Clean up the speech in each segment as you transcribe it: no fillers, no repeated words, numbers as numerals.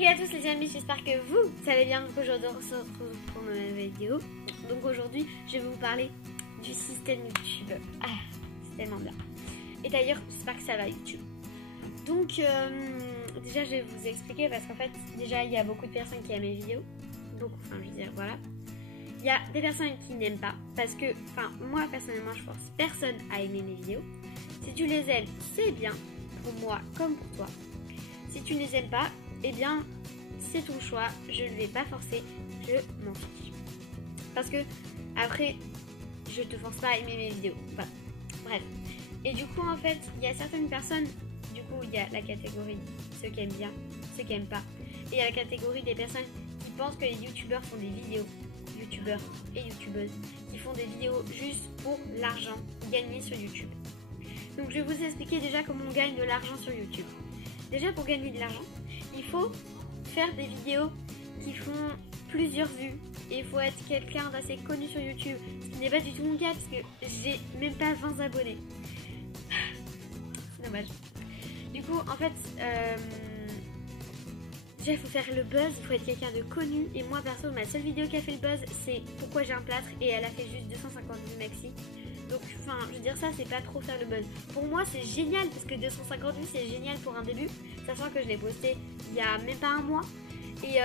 Hey à tous les amis, j'espère que vous allez bien. Donc aujourd'hui on se retrouve pour une nouvelle vidéo. Donc aujourd'hui je vais vous parler du système YouTube. Ah, c'est tellement bien. Et d'ailleurs j'espère que ça va YouTube. Donc déjà je vais vous expliquer parce qu'en fait déjà il y a beaucoup de personnes qui aiment mes vidéos. Beaucoup, enfin je veux dire voilà. Il y a des personnes qui n'aiment pas parce que, enfin moi personnellement je force personne à aimer mes vidéos. Si tu les aimes c'est bien pour moi comme pour toi. Si tu ne les aimes pas, eh bien c'est ton choix, je ne vais pas forcer, je m'en fiche. Parce que après, je te force pas à aimer mes vidéos. Voilà. Bref. Et du coup en fait, il y a certaines personnes, du coup il y a la catégorie ceux qui aiment bien, ceux qui aiment pas. Et il y a la catégorie des personnes qui pensent que les youtubeurs font des vidéos, youtubeurs et youtubeuses, qui font des vidéos juste pour l'argent gagné sur YouTube. Donc je vais vous expliquer déjà comment on gagne de l'argent sur YouTube. Déjà pour gagner de l'argent, il faut faire des vidéos qui font plusieurs vues et il faut être quelqu'un d'assez connu sur YouTube, ce qui n'est pas du tout mon cas parce que j'ai même pas 20 abonnés. C'est dommage. Du coup en fait déjà il faut faire le buzz, il faut être quelqu'un de connu et moi perso ma seule vidéo qui a fait le buzz c'est pourquoi j'ai un plâtre et elle a fait juste 250 vues maxi. Donc enfin je veux dire ça c'est pas trop faire le buzz. Pour moi c'est génial parce que 250 vues c'est génial pour un début, sachant que je l'ai posté il y a même pas un mois. Et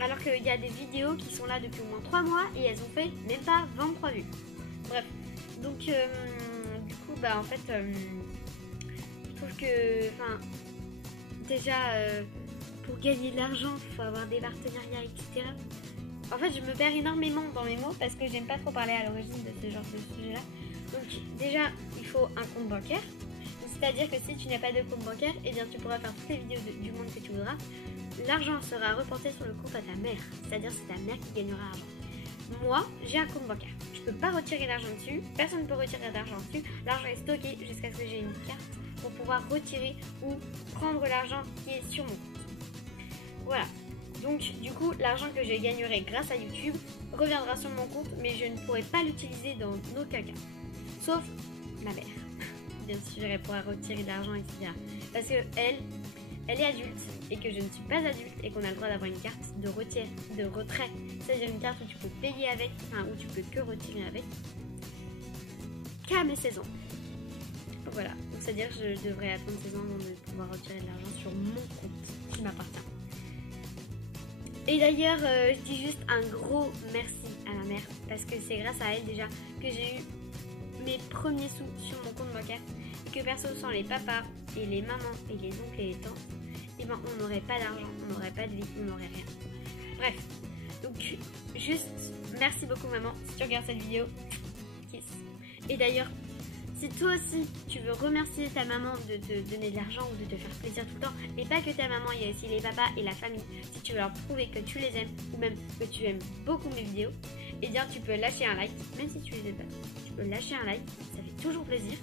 alors qu'il y a des vidéos qui sont là depuis au moins 3 mois et elles ont fait même pas 23 vues. Bref, donc du coup bah en fait je trouve que enfin déjà pour gagner de l'argent il faut avoir des partenariats etc. En fait je me perds énormément dans mes mots parce que j'aime pas trop parler à l'origine de ce genre de sujet là. Donc déjà il faut un compte bancaire. C'est-à-dire que si tu n'as pas de compte bancaire, eh bien tu pourras faire toutes les vidéos du monde que tu voudras. L'argent sera reporté sur le compte à ta mère. C'est-à-dire c'est ta mère qui gagnera l'argent. Moi, j'ai un compte bancaire. Je peux pas retirer d'argent dessus. Personne ne peut retirer d'argent dessus. L'argent est stocké jusqu'à ce que j'ai une carte pour pouvoir retirer ou prendre l'argent qui est sur mon compte. Voilà. Donc du coup, l'argent que je gagnerai grâce à YouTube reviendra sur mon compte, mais je ne pourrai pas l'utiliser dans aucun cas. Sauf ma mère. Bien sûr, elle pourra retirer de l'argent, etc. Parce que elle est adulte et que je ne suis pas adulte et qu'on a le droit d'avoir une carte de retrait. C'est-à-dire une carte où tu peux payer avec, enfin où tu peux que retirer avec, qu'à mes 16 ans. Voilà, donc c'est-à-dire que je devrais attendre 16 ans avant de pouvoir retirer de l'argent sur mon compte qui m'appartient. Et d'ailleurs, je dis juste un gros merci à ma mère parce que c'est grâce à elle déjà que j'ai eu mes premiers sous sur mon compte bancaire et que perso sans les papas et les mamans et les oncles et les tantes, et ben on n'aurait pas d'argent, on n'aurait pas de vie, on n'aurait rien. Bref, donc juste merci beaucoup maman si tu regardes cette vidéo, kiss. Et d'ailleurs si toi aussi tu veux remercier ta maman de te donner de l'argent ou de te faire plaisir tout le temps, et pas que ta maman, il y a aussi les papas et la famille, si tu veux leur prouver que tu les aimes ou même que tu aimes beaucoup mes vidéos, et bien tu peux lâcher un like, même si tu les aimes pas, tu peux lâcher un like, ça fait toujours plaisir,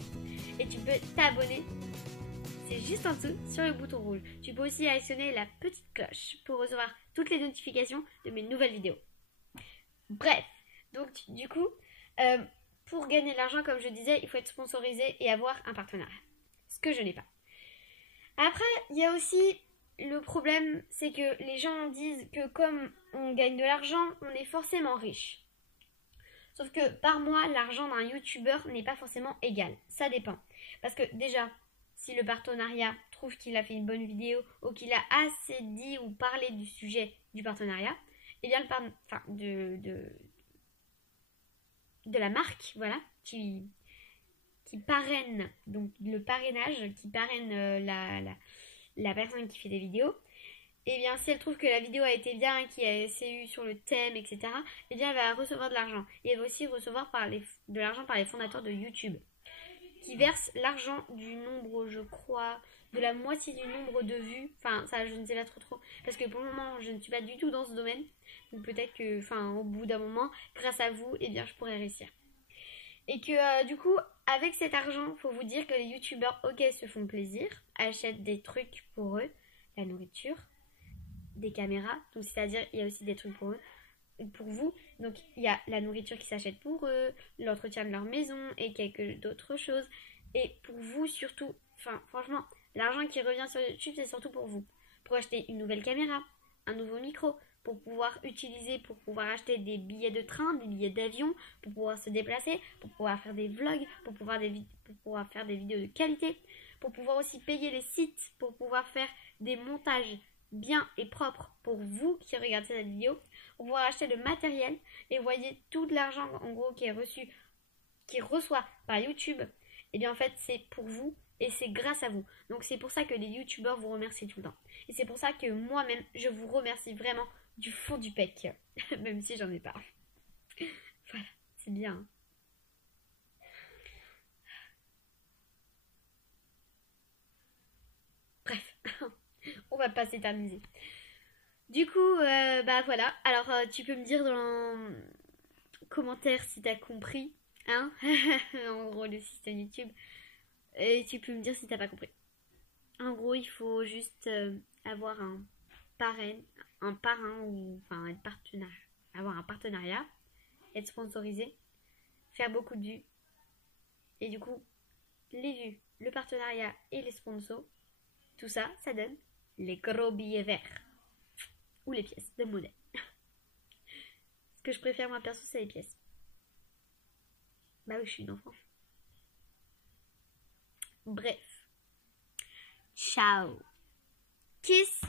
et tu peux t'abonner, c'est juste en dessous sur le bouton rouge. Tu peux aussi actionner la petite cloche pour recevoir toutes les notifications de mes nouvelles vidéos. Bref, donc du coup, pour gagner de l'argent, comme je disais, il faut être sponsorisé et avoir un partenariat. Ce que je n'ai pas. Après, il y a aussi le problème, c'est que les gens disent que comme on gagne de l'argent, on est forcément riche. Sauf que par mois, l'argent d'un youtubeur n'est pas forcément égal. Ça dépend. Parce que déjà, si le partenariat trouve qu'il a fait une bonne vidéo ou qu'il a assez dit ou parlé du sujet du partenariat, eh bien de la marque, voilà, qui parraine, donc le parrainage, qui parraine la personne qui fait des vidéos, et bien si elle trouve que la vidéo a été bien, s'est eu sur le thème, etc., et bien elle va recevoir de l'argent. Et elle va aussi recevoir de l'argent par les fondateurs de YouTube, qui versent l'argent du nombre, je crois, de la moitié du nombre de vues. Enfin, ça, je ne sais pas trop, parce que pour le moment, je ne suis pas du tout dans ce domaine. Donc peut-être que, enfin, au bout d'un moment, grâce à vous, eh bien, je pourrais réussir. Et que, du coup, avec cet argent, faut vous dire que les youtubeurs, ok, se font plaisir, achètent des trucs pour eux, la nourriture, des caméras, donc c'est-à-dire, il y a aussi des trucs pour eux, pour vous. Donc il y a la nourriture qui s'achète pour eux, l'entretien de leur maison et quelques d'autres choses. Et pour vous surtout, enfin franchement, l'argent qui revient sur YouTube c'est surtout pour vous. Pour acheter une nouvelle caméra, un nouveau micro, pour pouvoir utiliser, pour pouvoir acheter des billets de train, des billets d'avion, pour pouvoir se déplacer, pour pouvoir faire des vlogs, pour pouvoir faire des vidéos de qualité, pour pouvoir aussi payer les sites, pour pouvoir faire des montages bien et propres pour vous qui regardez cette vidéo, pour pouvoir acheter le matériel et voyez tout l'argent en gros qui est reçu, qui reçoit par YouTube, et bien en fait c'est pour vous et c'est grâce à vous. Donc c'est pour ça que les youtubeurs vous remercient tout le temps. Et c'est pour ça que moi-même je vous remercie vraiment du fond du pec, même si j'en ai pas. Voilà, c'est bien. Hein. Bref, on va pas s'éterniser. Du coup, bah voilà. Alors tu peux me dire dans commentaire si t'as compris, hein, en gros le système YouTube. Et tu peux me dire si t'as pas compris. En gros, il faut juste avoir un parrain ou enfin être partenaire, avoir un partenariat, être sponsorisé, faire beaucoup de vues. Et du coup, les vues, le partenariat et les sponsors, tout ça, ça donne les gros billets verts. Ou les pièces de monnaie. Ce que je préfère moi perso, c'est les pièces. Bah oui, je suis une enfant. Bref. Ciao. Kiss.